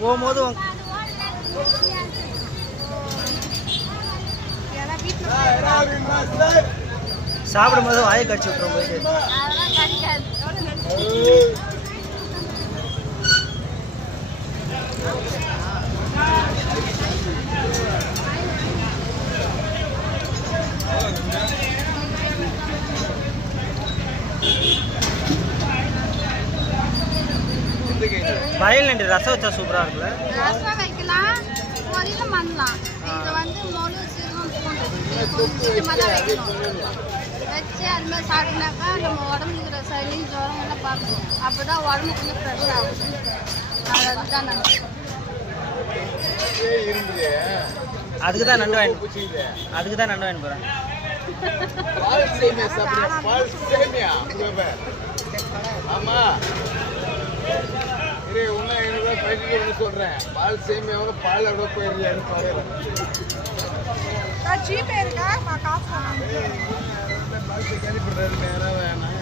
போகும்போது சாப்பிடும்போது வாயை கடிச்சு விட்டுரும் போயிட்டு. வயல் நண்டு ரசம் வச்சா சூப்பராக இருக்குல்ல. ரசம் வைக்கலாம், பொரியலும் பண்ணலாம். இது வந்து மொழு சீரகம் பூண்டு தான் வைக்கணும். வச்சு அது மாதிரி சாப்பிட்டீங்கன்னாக்கா நம்ம உடம்புல இருக்கிற சளி ஜுரம் எல்லாம் பார்க்கணும். அப்போ தான் உடம்பு கொஞ்சம் ஃப்ரெஷ் ஆகும். அதுதான் நண்டு. அதுக்கு தான் நண்டு வாங்கி போகிறேன். ஆமா சொல்றேன். பால் சேமியாவோட பால் எவ்வளோ போயிருக்காரு பாருங்க. கேள்விப்படுறாரு நேரம் வேணாம்.